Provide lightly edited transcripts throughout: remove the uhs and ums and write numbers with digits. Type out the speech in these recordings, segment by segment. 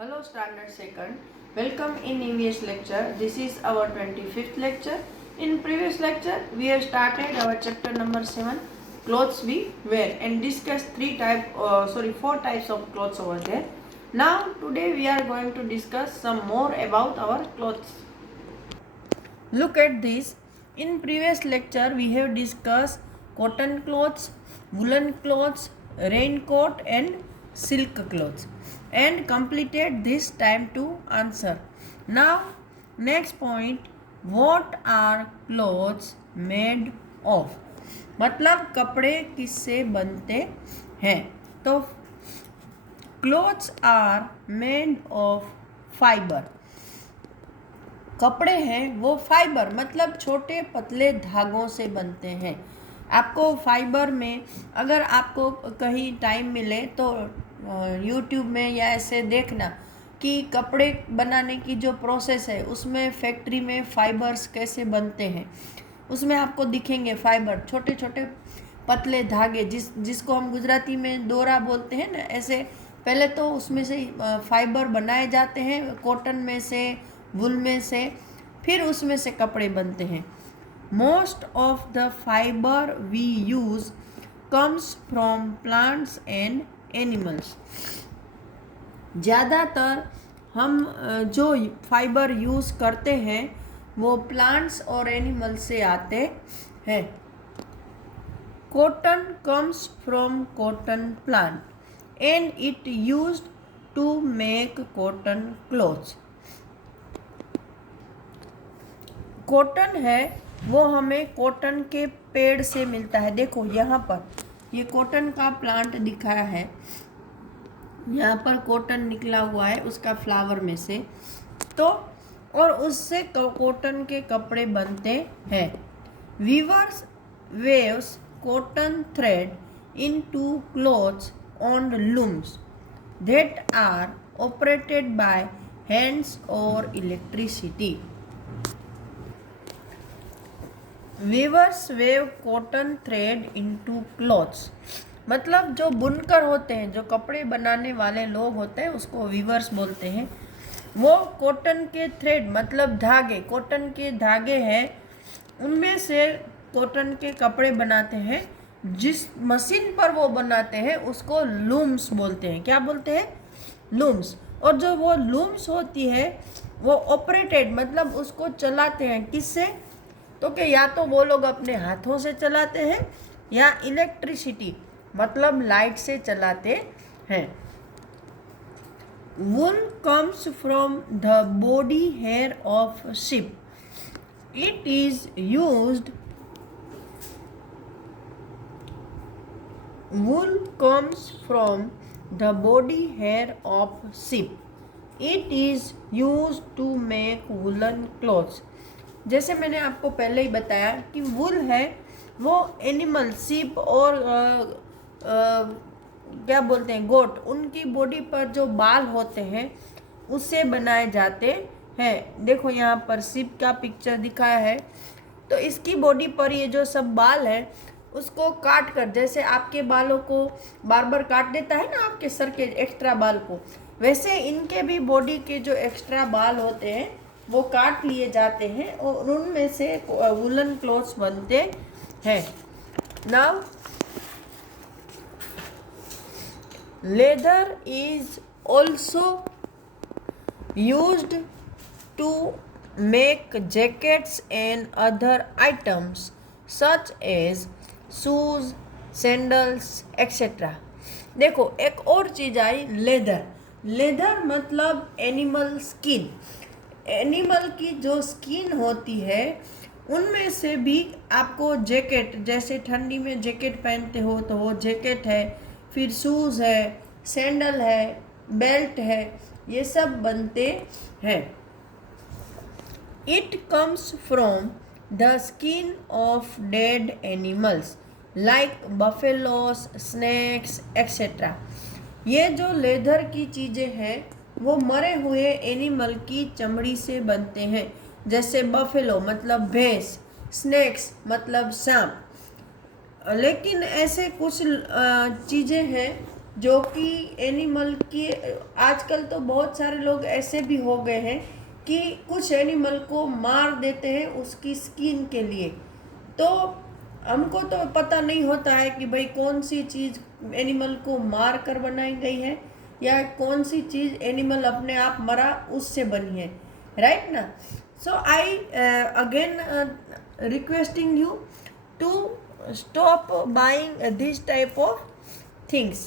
Hello Standard Second. Welcome in EVS lecture. This is our 25th lecture. In previous lecture we have started our chapter number 7 clothes we wear and discussed four types of clothes over there. Now today we are going to discuss some more about our clothes. Look at this. In previous lecture we have discussed cotton clothes, woolen clothes, raincoat and silk clothes and completed this time to answer. Now next point, what are clothes made of? मतलब कपड़े किससे बनते हैं? तो clothes are made of fibre. कपड़े हैं वो fibre मतलब छोटे पतले धागों से बनते हैं. आपको फाइबर में अगर आपको कहीं टाइम मिले तो यूट्यूब में या ऐसे देखना कि कपड़े बनाने की जो प्रोसेस है उसमें फैक्ट्री में फाइबर्स कैसे बनते हैं. उसमें आपको दिखेंगे फाइबर छोटे छोटे पतले धागे जिसको हम गुजराती में दोरा बोलते हैं ना. ऐसे पहले तो उसमें से फाइबर बनाए जाते हैं कॉटन में से, वुल में से, फिर उसमें से कपड़े बनते हैं. Most of the fibre we use comes from plants and animals. ज़्यादातर हम जो फाइबर यूज़ करते हैं वो प्लांट्स और एनिमल्स से आते हैं. Cotton comes from cotton plant and it used to make cotton clothes. Cotton है वो हमें कॉटन के पेड़ से मिलता है. देखो यहाँ पर ये कॉटन का प्लांट दिखाया है. यहाँ पर कॉटन निकला हुआ है उसका फ्लावर में से. तो और उससे कॉटन के कपड़े बनते हैं. Weavers weaves cotton thread into cloths on looms that are operated by hands और electricity. Weavers weave cotton thread into cloths मतलब जो बुनकर होते हैं, जो कपड़े बनाने वाले लोग होते हैं उसको वीवर्स बोलते हैं. वो कॉटन के थ्रेड मतलब धागे, कॉटन के धागे हैं उनमें से कॉटन के कपड़े बनाते हैं. जिस मशीन पर वो बनाते हैं उसको लूम्स बोलते हैं. क्या बोलते हैं? लूम्स. और जो वो लूम्स होती है वो ऑपरेटेड मतलब उसको चलाते हैं किससे? तो कि या तो वो लोग अपने हाथों से चलाते हैं या इलेक्ट्रिसिटी मतलब लाइट से चलाते हैं. Wool comes from the body hair of sheep. It is used. Wool comes from the body hair of sheep. It is used to make woollen clothes. जैसे मैंने आपको पहले ही बताया कि वुल है वो एनिमल सीप और क्या बोलते हैं गोट, उनकी बॉडी पर जो बाल होते हैं उससे बनाए जाते हैं. देखो यहाँ पर सीप का पिक्चर दिखाया है. तो इसकी बॉडी पर ये जो सब बाल है उसको काट कर, जैसे आपके बालों को बार्बर काट देता है ना आपके सर के एक्स्ट्रा बाल को, वैसे इनके भी बॉडी के जो एक्स्ट्रा बाल होते हैं वो काट लिए जाते हैं और उनमें से वुलन क्लॉथ्स बनते हैं. Now leather is also used to make jackets and other items such as shoes, sandals etcetera. देखो एक और चीज़ आई, लेदर. लेदर मतलब एनिमल स्किन. एनिमल की जो स्किन होती है उनमें से भी आपको जैकेट, जैसे ठंडी में जैकेट पहनते हो तो वो जैकेट है, फिर शूज़ है, सैंडल है, बेल्ट है, ये सब बनते हैं. It comes from the skin of dead animals like buffaloes, snacks etcetera. ये जो लेदर की चीज़ें हैं वो मरे हुए एनिमल की चमड़ी से बनते हैं. जैसे बफेलो मतलब भैंस, स्नैक्स मतलब सांप. लेकिन ऐसे कुछ चीज़ें हैं जो कि एनिमल की, आजकल तो बहुत सारे लोग ऐसे भी हो गए हैं कि कुछ एनिमल को मार देते हैं उसकी स्किन के लिए। तो हमको तो पता नहीं होता है कि भाई कौन सी चीज़ एनिमल को मार कर बनाई गई है या कौन सी चीज़ एनिमल अपने आप मरा उससे बनी है, राइट ना। So I again requesting you to stop buying this type of things.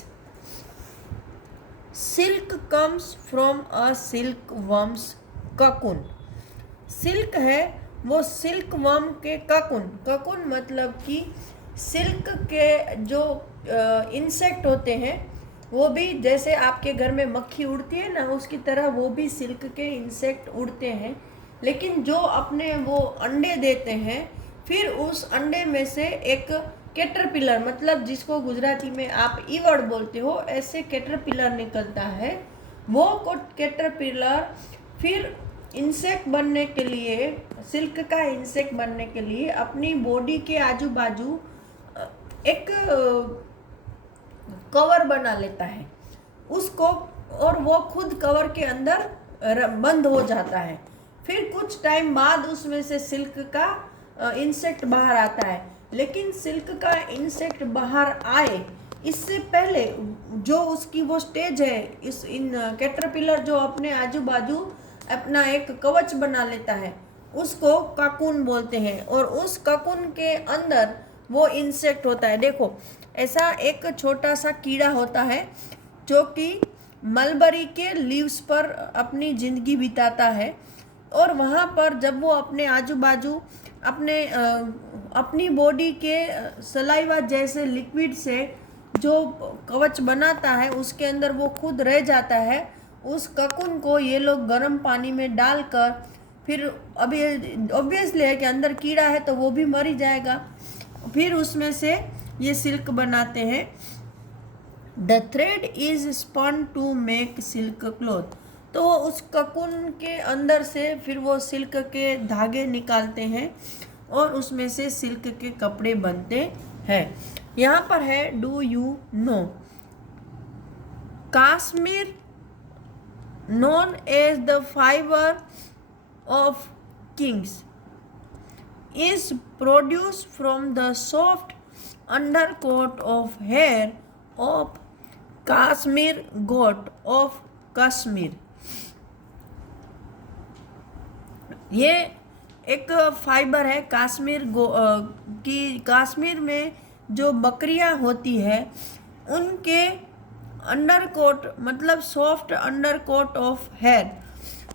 Silk comes from a silkworm's cocoon. Silk है वो सिल्क वर्म के ककुन मतलब कि सिल्क के जो इंसेक्ट होते हैं वो भी जैसे आपके घर में मक्खी उड़ती है ना, उसकी तरह वो भी सिल्क के इंसेक्ट उड़ते हैं। लेकिन जो अपने वो अंडे देते हैं, फिर उस अंडे में से एक कैटरपिलर, मतलब जिसको गुजराती में आप ईवड़ बोलते हो, ऐसे कैटरपिलर निकलता है। वो कैटरपिलर फिर इंसेक्ट बनने के लिए, सिल्क का इंसेक्ट बनने के लिए अपनी बॉडी के आजू बाजू एक कवर बना लेता है उसको, और वो खुद कवर के अंदर बंद हो जाता है। फिर कुछ टाइम बाद उसमें से सिल्क का इंसेक्ट बाहर आता है। लेकिन सिल्क का इंसेक्ट बाहर आए इससे पहले जो उसकी वो स्टेज है, इन कैटरपिलर जो अपने आजू बाजू अपना एक कवच बना लेता है, उसको काकून बोलते हैं। और उस काकून के अंदर वो इंसेक्ट होता है। देखो, ऐसा एक छोटा सा कीड़ा होता है जो कि मलबरी के लीव्स पर अपनी ज़िंदगी बिताता है। और वहाँ पर जब वो अपने आजू बाजू अपनी बॉडी के सलाइवा जैसे लिक्विड से जो कवच बनाता है उसके अंदर वो खुद रह जाता है। उस ककुन को ये लोग गर्म पानी में डालकर, फिर अभी ऑब्वियसली है कि अंदर कीड़ा है तो वो भी मर ही जाएगा, फिर उसमें से ये सिल्क बनाते हैं। The thread is spun to make silk cloth. तो उस ककुन के अंदर से फिर वो सिल्क के धागे निकालते हैं और उसमें से सिल्क के कपड़े बनते हैं। यहाँ पर है do you know, Kashmir known as the fiber of kings is produced from the soft undercoat of hair of Kashmir goat of Kashmir। ये एक फाइबर है कश्मीर में जो बकरियां होती है उनके अंडरकोट, मतलब सॉफ्ट अंडरकोट ऑफ हेयर,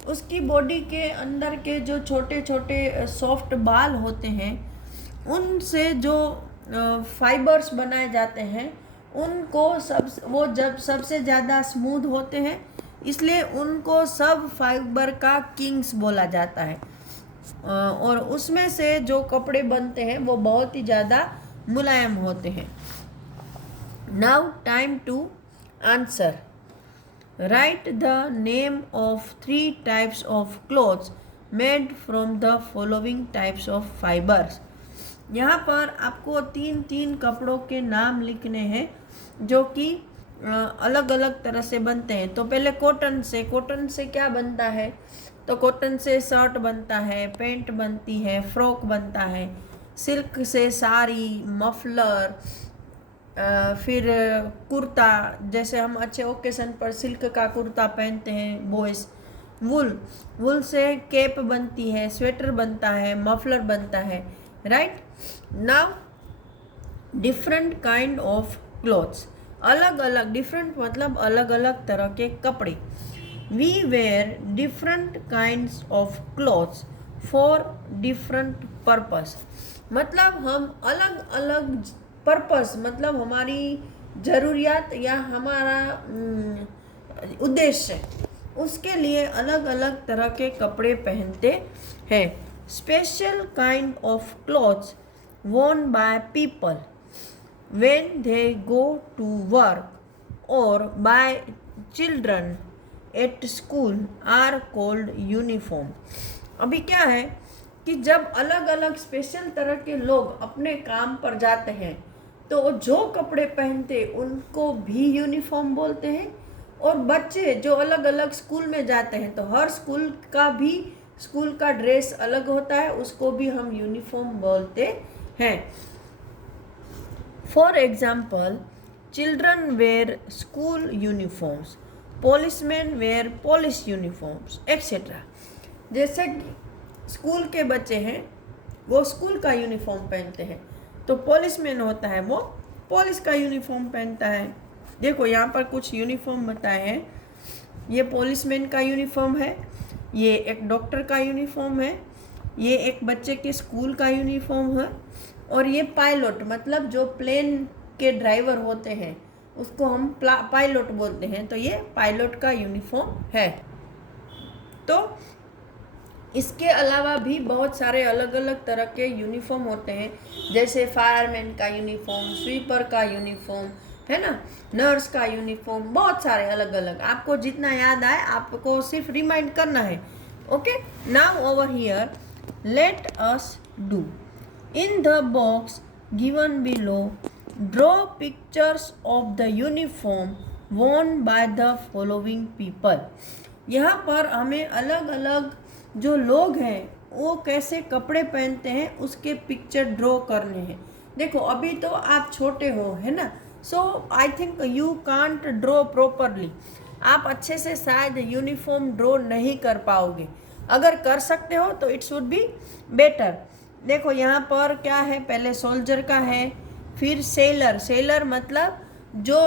उसकी बॉडी के अंदर के जो छोटे छोटे सॉफ्ट बाल होते हैं उनसे जो फाइबर्स बनाए जाते हैं उनको वो जब सबसे ज़्यादा स्मूथ होते हैं, इसलिए उनको सब फाइबर का किंग्स बोला जाता है। और उसमें से जो कपड़े बनते हैं वो बहुत ही ज़्यादा मुलायम होते हैं। Now time to answer. Write the name of 3 types of clothes made from the following types of fibres. यहाँ पर आपको 3 कपड़ों के नाम लिखने हैं जो कि अलग अलग तरह से बनते हैं। तो पहले कॉटन से क्या बनता है, तो कॉटन से शर्ट बनता है, पैंट बनती है, फ्रॉक बनता है। सिल्क से साड़ी, मफलर, फिर कुर्ता, जैसे हम अच्छे ओकेशन पर सिल्क का कुर्ता पहनते हैं बॉयज़। वुल से कैप बनती है, स्वेटर बनता है, मफलर बनता है, right. Now different kind of clothes, अलग अलग, डिफरेंट मतलब अलग अलग तरह के कपड़े। We wear different kinds of clothes for different purpose, मतलब हम अलग अलग पर्पस, मतलब हमारी ज़रूरियात या हमारा उद्देश्य, उसके लिए अलग अलग तरह के कपड़े पहनते हैं। Special kind of clothes worn by people when they go to work or by children at school are called uniform। अभी क्या है कि जब अलग अलग स्पेशल तरह के लोग अपने काम पर जाते हैं तो जो कपड़े पहनते उनको भी यूनिफॉर्म बोलते हैं। और बच्चे जो अलग अलग स्कूल में जाते हैं तो हर स्कूल का ड्रेस अलग होता है, उसको भी हम यूनिफॉर्म बोलते हैं। For example, children wear school uniforms, policemen wear police uniforms etcetera. जैसे कि स्कूल के बच्चे हैं वो स्कूल का यूनिफॉर्म पहनते हैं, तो पुलिसमैन होता है वो पुलिस का यूनिफॉर्म पहनता है। देखो यहाँ पर कुछ यूनिफॉर्म बताए हैं, ये पुलिसमैन का यूनिफॉर्म है, ये एक डॉक्टर का यूनिफॉर्म है, ये एक बच्चे के स्कूल का यूनिफॉर्म है, और ये पायलट मतलब जो प्लेन के ड्राइवर होते हैं उसको हम पायलट बोलते हैं, तो ये पायलट का यूनिफॉर्म है। तो इसके अलावा भी बहुत सारे अलग अलग तरह के यूनिफॉर्म होते हैं, जैसे फायरमैन का यूनिफॉर्म, स्वीपर का यूनिफॉर्म, है ना, नर्स का यूनिफॉर्म, बहुत सारे अलग अलग। आपको जितना याद आए आपको सिर्फ रिमाइंड करना है। Okay, now over here let us do in the box given below draw pictures of the uniform worn by the following people. यहाँ पर हमें अलग अलग जो लोग हैं वो कैसे कपड़े पहनते हैं उसके पिक्चर ड्रॉ करने हैं। देखो अभी तो आप छोटे हो, है ना, so I think you can't draw properly. आप अच्छे से शायद यूनिफॉर्म ड्रॉ नहीं कर पाओगे, अगर कर सकते हो तो इट शुड बी बेटर। देखो यहाँ पर क्या है, पहले सोल्जर का है, फिर सेलर मतलब जो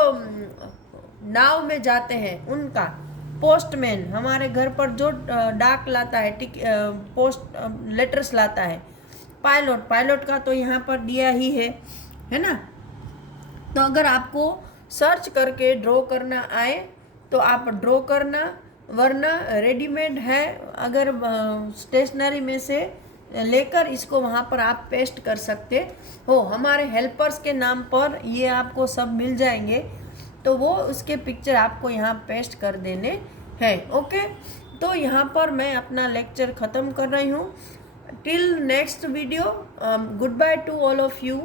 नाव में जाते हैं उनका, पोस्टमैन हमारे घर पर जो डाक लाता है, पोस्ट लेटर्स लाता है, पायलट का तो यहाँ पर दिया ही है ना। तो अगर आपको सर्च करके ड्रॉ करना आए तो आप ड्रॉ करना, वरना रेडीमेड है, अगर स्टेशनरी में से लेकर इसको वहाँ पर आप पेस्ट कर सकते हो। हमारे हेल्पर्स के नाम पर ये आपको सब मिल जाएंगे, तो वो उसके पिक्चर आपको यहाँ पेस्ट कर देने हैं। ओके, तो यहाँ पर मैं अपना लेक्चर ख़त्म कर रही हूँ। Till next video, good by two all of you.